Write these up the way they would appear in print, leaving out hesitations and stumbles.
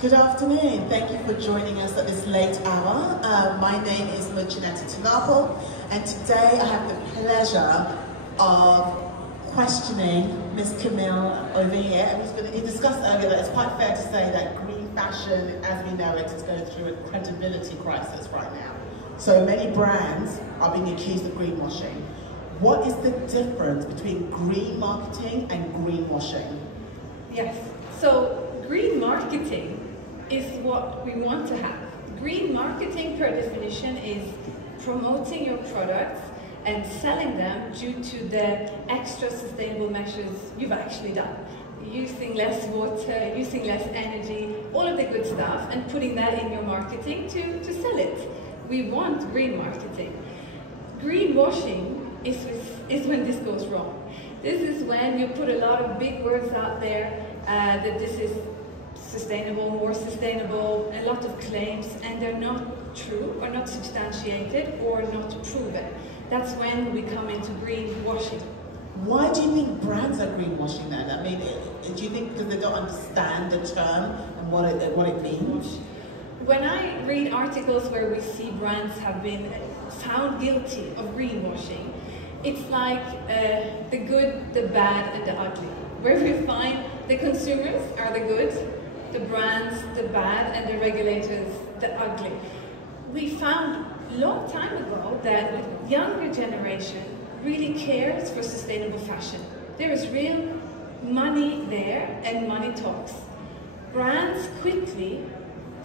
Good afternoon. Thank you for joining us at this late hour. My name is Muchaneta to Napel, and today I have the pleasure of questioning Miss Camille over here. And we discussed earlier that it's quite fair to say that green fashion, as we know it, is going through a credibility crisis right now. So many brands are being accused of greenwashing. What is the difference between green marketing and greenwashing? Yes, so green marketing is what we want to have. Green marketing, per definition, is promoting your products and selling them due to the extra sustainable measures you've actually done. Using less water, using less energy, all of the good stuff, and putting that in your marketing to sell it. We want green marketing. Greenwashing is when this goes wrong. This is when you put a lot of big words out there that this is sustainable, more sustainable, a lot of claims, and they're not true or not substantiated or not proven. That's when we come into greenwashing. Why do you think brands are greenwashing then? I mean, do you think because they don't understand the term and what it means? When I read articles where we see brands have been found guilty of greenwashing, it's like the good, the bad, and the ugly, where we find the consumers are the good, the brands the bad, and the regulators the ugly. We found a long time ago that the younger generation really cares for sustainable fashion. There is real money there, and money talks. Brands quickly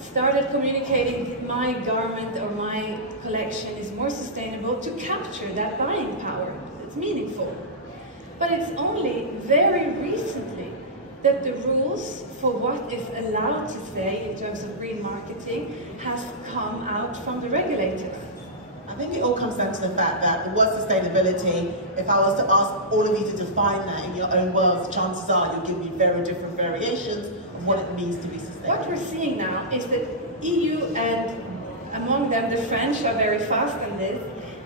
started communicating my garment or my collection is more sustainable to capture that buying power. It's meaningful. But it's only very recently that the rules for what is allowed to say in terms of green marketing has come out from the regulators. I think it all comes down to the fact that the word sustainability, if I was to ask all of you to define that in your own words, chances are you'll give me very different variations of what it means to be sustainable. What we're seeing now is that EU and among them the French are very fast on this.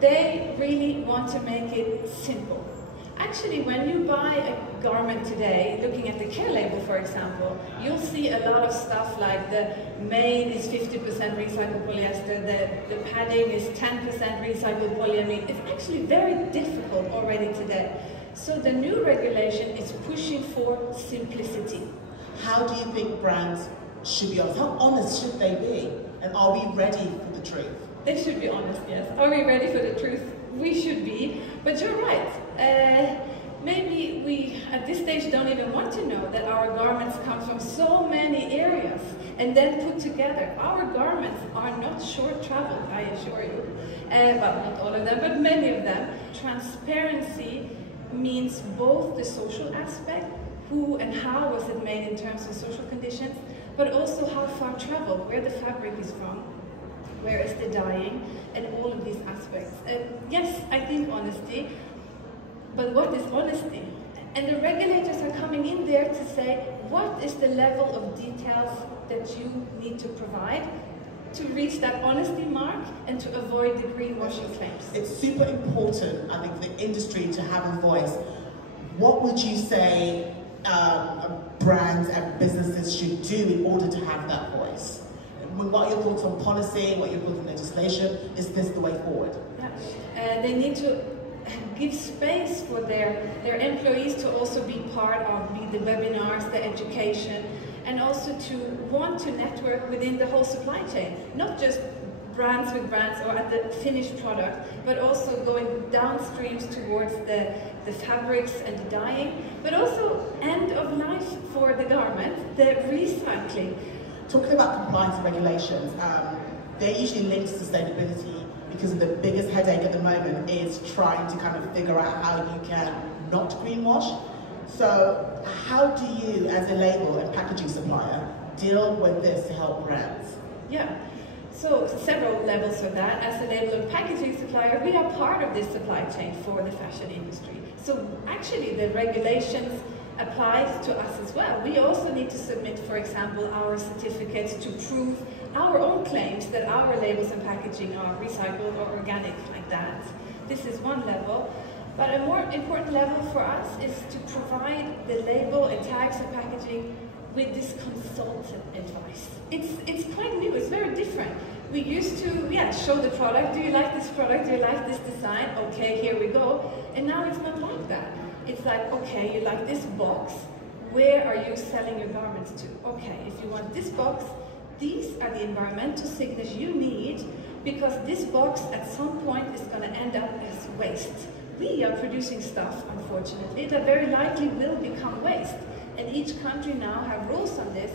They really want to make it simple. Actually, when you buy a garment today, looking at the care label, for example, you'll see a lot of stuff like the made is 50% recycled polyester, the padding is 10% recycled polyamide. It's actually very difficult already today. So the new regulation is pushing for simplicity. How do you think brands should be honest? How honest should they be? And are we ready for the truth? They should be honest, yes. Are we ready for the truth? We should be, but you're right. Maybe we, at this stage, don't even want to know that our garments come from so many areas and then put together. Our garments are not short-traveled, I assure you. Well, not all of them, but many of them. Transparency means both the social aspect, who and how was it made in terms of social conditions, but also how far traveled, where the fabric is from, where is the dyeing, and all of these aspects. Yes, I think honesty, but what is honesty? And the regulators are coming in there to say, what is the level of details that you need to provide to reach that honesty mark and to avoid the greenwashing claims? It's super important, I think, for the industry to have a voice. What would you say brands and businesses should do in order to have that voice? What are your thoughts on policy? What are your thoughts on legislation? Is this the way forward? Yeah. They need to give space for their employees to also be part of the webinars, the education, and also to want to network within the whole supply chain. Not just brands with brands or at the finished product, but also going downstreams towards the fabrics and the dyeing, but also end of life for the garment, the recycling. Talking about compliance and regulations, they're usually linked to sustainability because the biggest headache at the moment is trying to kind of figure out how you can not greenwash. So how do you, as a label and packaging supplier, deal with this to help brands? Yeah, so several levels of that. As a label and packaging supplier, we are part of this supply chain for the fashion industry. So actually the regulations applies to us as well. We also need to submit, for example, our certificates to prove our own claims that our labels and packaging are recycled or organic like that. This is one level. But a more important level for us is to provide the label and tags and packaging with this consultant advice. it's quite new, it's very different. We used to, yeah, show the product. Do you like this product? Do you like this design? Okay, here we go. And now it's not like that. It's like, okay, you like this box. Where are you selling your garments to? Okay, if you want this box, these are the environmental signatures you need, because this box at some point is going to end up as waste. We are producing stuff, unfortunately, that very likely will become waste. And each country now have rules on this.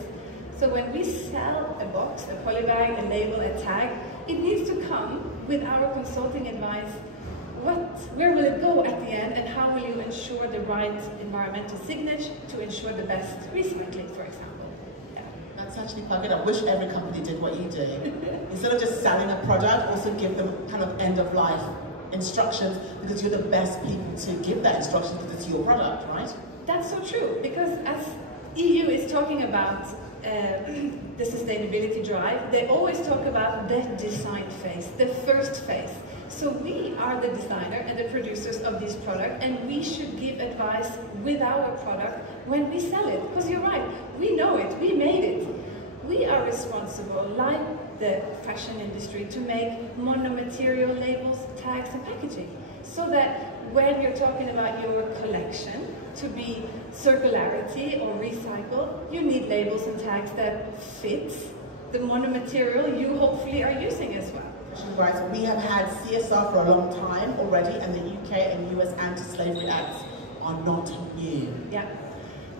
So when we sell a box, a polybag, a label, a tag, it needs to come with our consulting advice. Where will it go at the end, and how will you ensure the right environmental signature to ensure the best recycling, for example? Yeah. That's actually quite good. I wish every company did what you do. Instead of just selling a product, also give them kind of end of life instructions, because you're the best people to give that instruction, because it's your product, right? That's so true, because as EU is talking about the sustainability drive, they always talk about the design phase, the first phase. So we are the designer and the producers of this product, and we should give advice with our product when we sell it. Because you're right, we know it, we made it. We are responsible, like the fashion industry, to make monomaterial labels, tags and packaging. So that when you're talking about your collection to be circularity or recycle, you need labels and tags that fit the monomaterial you hopefully are using as well. Right, so we have had CSR for a long time already, and the UK and US anti-slavery acts are not new. Yeah.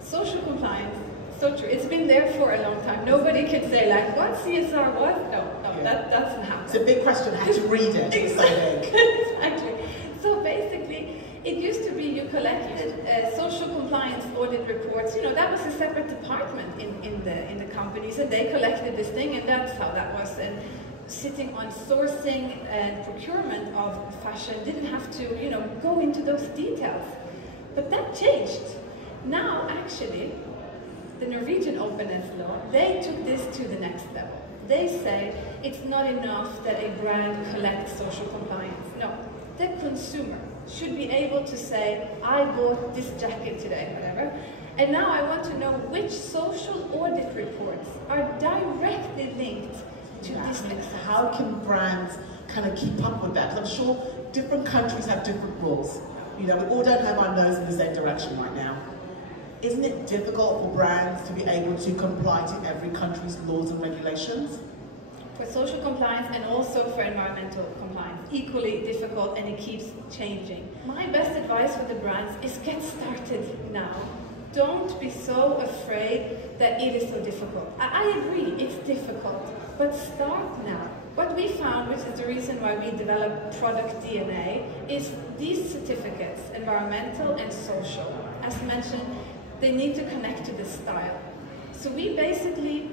Social compliance, so true. It's been there for a long time. Nobody can say like, what CSR, what? No, yeah. That doesn't happen. It's a big question, I had to read it. Exactly. Exactly. So basically, it used to be you collected social compliance audit reports. You know, that was a separate department in the companies, and they collected this thing, and that's how that was. And sitting on sourcing and procurement of fashion didn't have to, you know, go into those details. But that changed. Now, actually, the Norwegian openness law, they took this to the next level. They say it's not enough that a brand collects social compliance. No, the consumer should be able to say, I bought this jacket today, whatever, and now I want to know which social audit reports are directly linked to this. How can brands kind of keep up with that? Because I'm sure different countries have different rules. You know, we all don't have our nose in the same direction right now. Isn't it difficult for brands to be able to comply to every country's laws and regulations? For social compliance and also for environmental compliance, equally difficult, and it keeps changing. My best advice for the brands is get started now. Don't be so afraid that it is so difficult. I agree, it's difficult, but start now. What we found, which is the reason why we developed Product DNA, is these certificates, environmental and social, as mentioned, they need to connect to the style. So we basically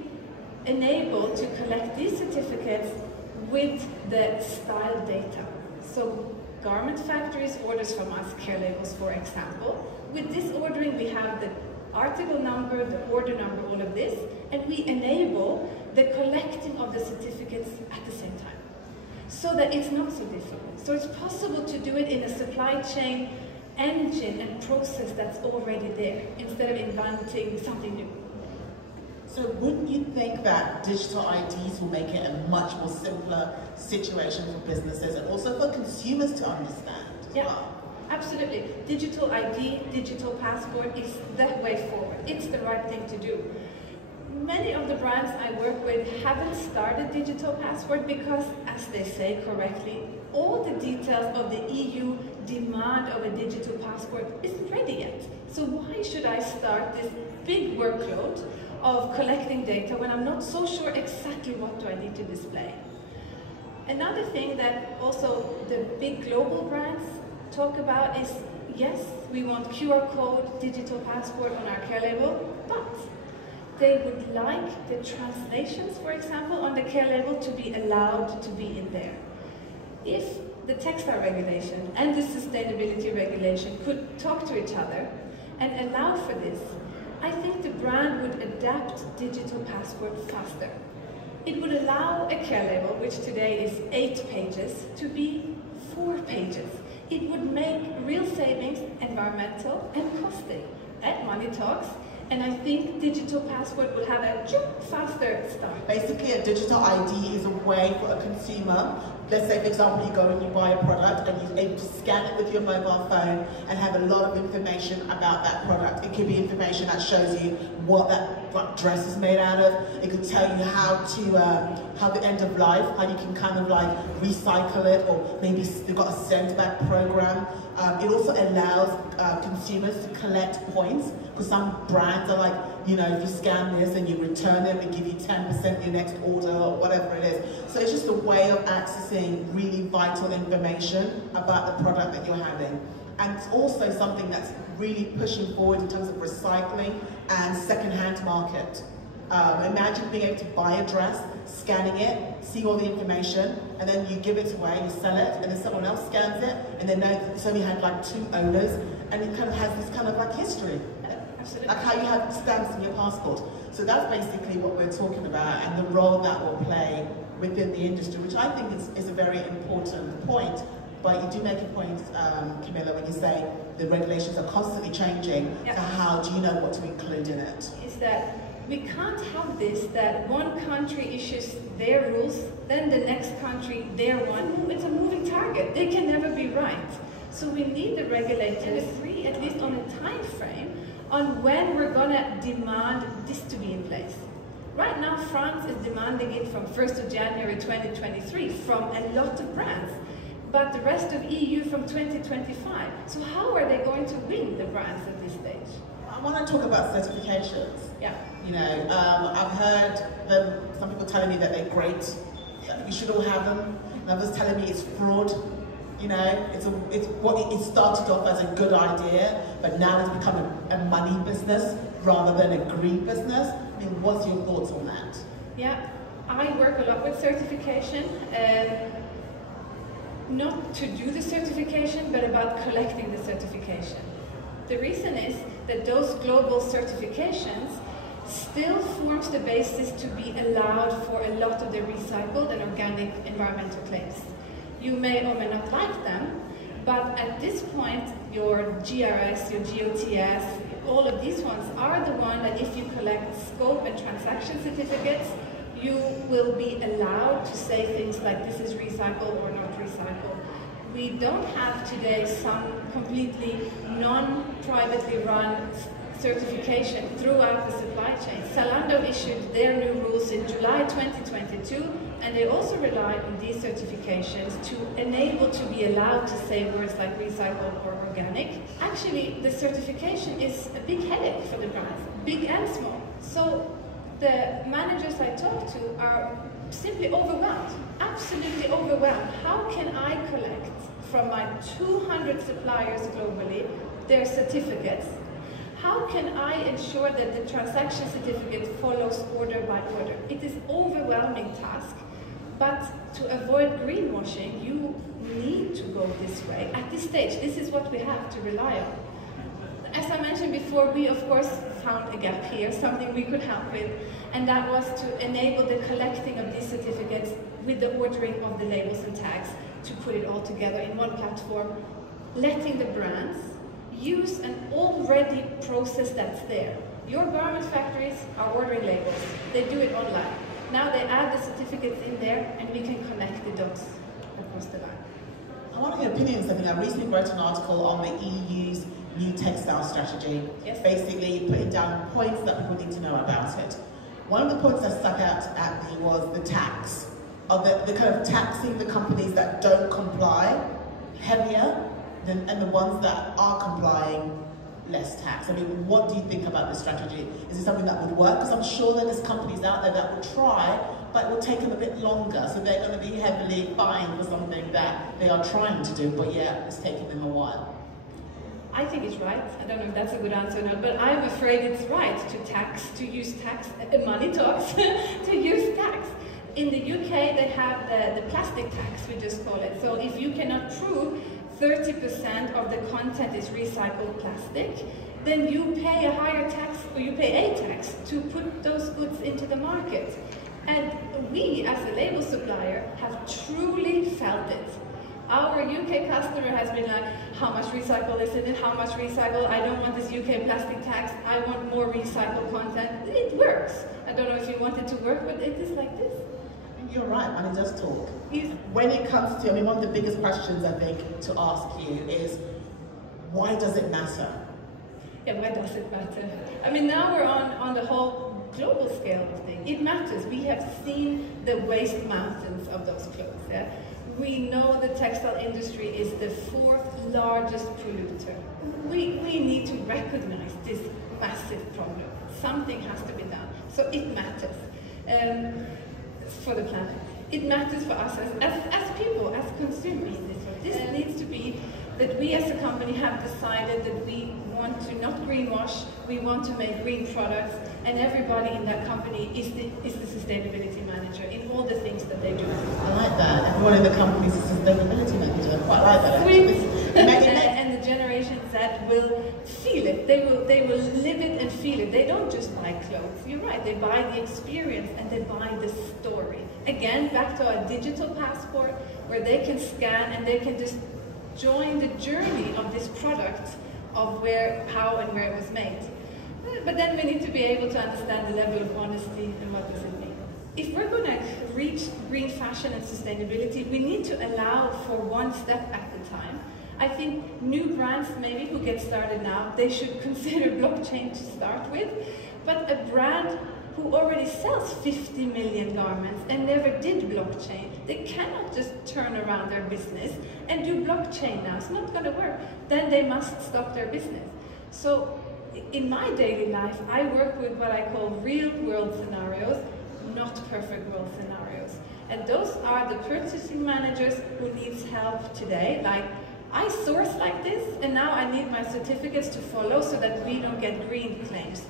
enable to collect these certificates with the style data. So garment factories orders from us care labels, for example. With this ordering, we have the article number, the order number, all of this, and we enable the collecting of the certificates at the same time, so that it's not so difficult. So it's possible to do it in a supply chain engine and process that's already there, instead of inventing something new. So wouldn't you think that digital IDs will make it a much more simpler situation for businesses and also for consumers to understand? Yeah, absolutely. Digital ID, digital passport is the way forward. It's the right thing to do. Many of the brands I work with haven't started digital passport because, as they say correctly, all the details of the EU demand of a digital passport isn't ready yet. So why should I start this big workload of collecting data when I'm not so sure exactly what do I need to display? Another thing that also the big global brands talk about is, yes, we want QR code, digital passport on our care label, but they would like the translations, for example, on the care label to be allowed to be in there. If the textile regulation and the sustainability regulation could talk to each other and allow for this, I think the brand would adapt digital passport faster. It would allow a care label, which today is 8 pages, to be 4 pages. It would make real savings, environmental and costing. And money talks, And I think digital passport will have a faster start. Basically, a digital ID is a way for a consumer, let's say for example you go and you buy a product and you're able to scan it with your mobile phone and have a lot of information about that product. It could be information that shows you what that dress is made out of. It could tell you how the end of life, how you can kind of like recycle it, or maybe they've got a send back program. It also allows consumers to collect points, because some brands are like, you know, if you scan this and you return it, we give you 10% your next order or whatever it is. So it's just a way of accessing really vital information about the product that you're having. And it's also something that's really pushing forward in terms of recycling and second-hand market. Imagine being able to buy a dress, scanning it, see all the information, and then you give it away, you sell it, and then someone else scans it, and they know that it's only had like 2 owners, and it kind of has this kind of like history. Absolutely. Like how you have stamps in your passport. So that's basically what we're talking about, and the role that will play within the industry, which I think is a very important point. But you do make a point, Camilla, when you say the regulations are constantly changing. Yep. So how do you know what to include in it? Is that we can't have this, that one country issues their rules, then the next country their one. It's a moving target. They can never be right. So we need the regulators to agree, at least on a time frame, on when we're going to demand this to be in place. Right now, France is demanding it from 1st of January 2023 from a lot of brands, but the rest of EU from 2025. So how are they going to win, the brands, at this stage? I want to talk about certifications. Yeah. You know, I've heard some people telling me that they're great, that we should all have them, and others telling me it's fraud. You know, it started off as a good idea, but now it's become a money business rather than a green business. I mean, what's your thoughts on that? Yeah, I work a lot with certification, not to do the certification, but about collecting the certification. The reason is that those global certifications still forms the basis to be allowed for a lot of the recycled and organic environmental claims. You may or may not like them, but at this point, your GRS, your GOTS, all of these ones are the one that if you collect scope and transaction certificates, you will be allowed to say things like this is recycled or not recycled. We don't have today some completely non-privately run certification throughout the supply chain. Zalando issued their new rules in July 2022, and they also rely on these certifications to enable to be allowed to say words like recycled or organic. Actually, the certification is a big headache for the brands, big and small. So the managers I talk to are simply overwhelmed, absolutely overwhelmed. How can I collect from my 200 suppliers globally their certificates? How can I ensure that the transaction certificate follows order by order? It is an overwhelming task, but to avoid greenwashing, you need to go this way. At this stage, this is what we have to rely on. As I mentioned before, we of course found a gap here, something we could help with, and that was to enable the collecting of these certificates with the ordering of the labels and tags, to put it all together in one platform, letting the brands use an already process that's there. Your garment factories are ordering labels. They do it online. Now they add the certificates in there and we can connect the dots across the line. I want your opinion on something. I recently wrote an article on the EU's new textile strategy, yes. Basically putting down points that people need to know about it. One of the points that stuck out at me was the tax, of the kind of taxing the companies that don't comply heavier and the ones that are complying less tax. I mean, what do you think about this strategy? Is it something that would work? Because I'm sure that there's companies out there that will try, but it will take them a bit longer. So they're going to be heavily fined for something that they are trying to do, but yeah, it's taking them a while. I think it's right. I don't know if that's a good answer or not, but I'm afraid it's right to tax, to use tax, money talks, to use tax. In the UK, they have the plastic tax, we just call it. So if you cannot prove 30% of the content is recycled plastic, then you pay a higher tax, or you pay a tax to put those goods into the market. And we, as a label supplier, have truly felt it. Our UK customer has been like, how much recycle is in it, how much recycle, I don't want this UK plastic tax, I want more recycled content. It works. I don't know if you want it to work, but it is like this. You're right, money does talk. When it comes to, I mean, one of the biggest questions I think to ask you is, why does it matter? Yeah, why does it matter? I mean, now we're on the whole global scale of things. It matters. We have seen the waste mountains of those clothes. Yeah? We know the textile industry is the 4th largest polluter. We need to recognize this massive problem. Something has to be done. So it matters for the planet. It matters for us as people, as consumers. This needs to be that we as a company have decided that we want to not greenwash, we want to make green products, and everybody in that company is the sustainability manager in all the things that they do. I like that. Everyone in the company is a sustainability manager. I quite like that. And the Generation Z will feel it. They will live it and feel it. They don't just buy clothes. You're right. They buy the experience and they buy the story. Again, back to our digital passport, where they can scan and they can just join the journey of this product, of how and where it was made. But then we need to be able to understand the level of honesty and what does it mean. If we're going to reach green fashion and sustainability, we need to allow for one step at a time. I think new brands maybe who get started now, they should consider blockchain to start with, but a brand who already sells 50 million garments and never did blockchain, they cannot just turn around their business and do blockchain now. It's not going to work. Then they must stop their business. So in my daily life, I work with what I call real world scenarios, not perfect world scenarios. And those are the purchasing managers who needs help today. Like, I source like this, and now I need my certificates to follow so that we don't get green claims.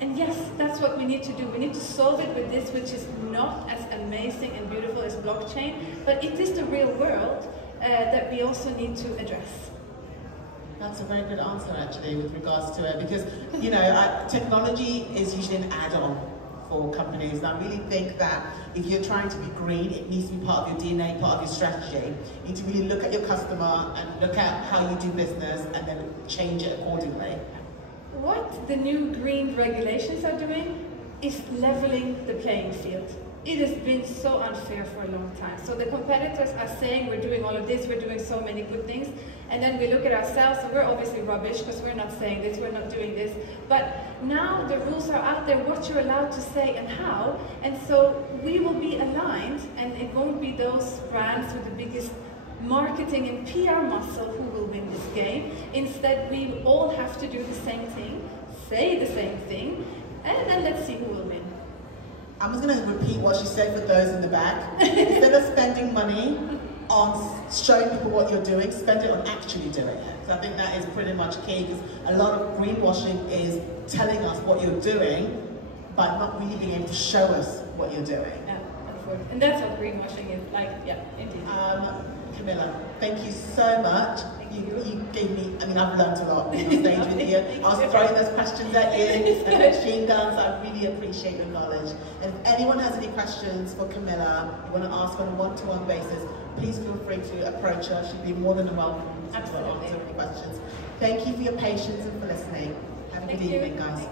And yes, that's what we need to do. We need to solve it with this, which is not as amazing and beautiful as blockchain, but it is the real world that we also need to address. That's a very good answer, actually, with regards to it, because, you know, technology is usually an add-on for companies. And I really think that if you're trying to be green, it needs to be part of your DNA, part of your strategy. You need to really look at your customer and look at how you do business and then change it accordingly. What the new green regulations are doing is leveling the playing field. It has been so unfair for a long time. So the competitors are saying we're doing all of this, we're doing so many good things, and then we look at ourselves and we're obviously rubbish because we're not saying this, we're not doing this. But now the rules are out there, what you're allowed to say and how, and so we will be aligned, and it won't be those brands with the biggest marketing and PR muscle who will win this game. Instead, we all have to do the same thing, say the same thing, and then let's see who will win. I'm just going to repeat what she said for those in the back. Instead of spending money on showing people what you're doing, spend it on actually doing it. So I think that is pretty much key, because a lot of greenwashing is telling us what you're doing, but not really being able to show us what you're doing. Yeah, and that's what greenwashing is like, yeah, indeed. Camilla, thank you so much. You gave me, I mean, I've learned a lot being on stage with you. I was throwing those questions at you and machine guns. I really appreciate your knowledge. And if anyone has any questions for Camilla, you want to ask on a one-to-one basis, please feel free to approach her. She'd be more than welcome to answer any questions. Thank you for your patience and for listening. Have a good evening, guys.